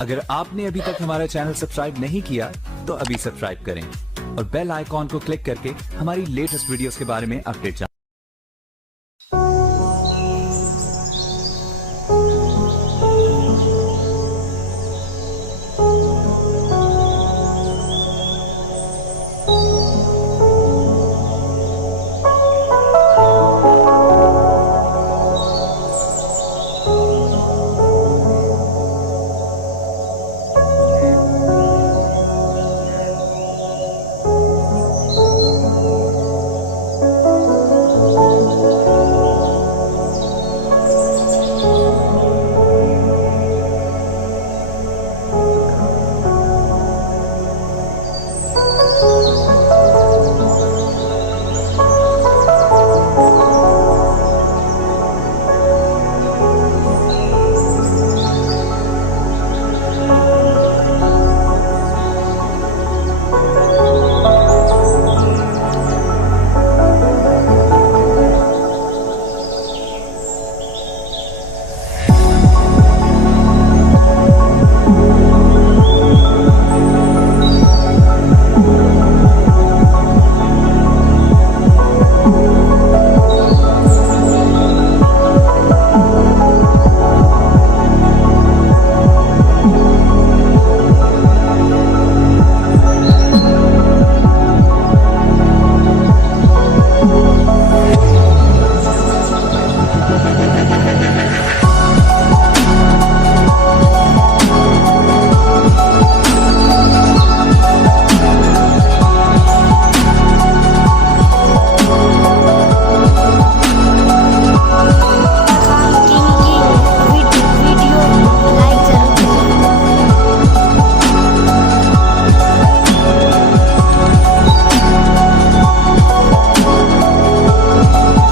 اگر آپ نے ابھی تک ہمارا چینل سبسکرائب نہیں کیا تو ابھی سبسکرائب کریں اور بیل آئیکن کو کلک کر کے ہماری لیٹسٹ ویڈیوز کے بارے میں اپڈیٹ جانیں.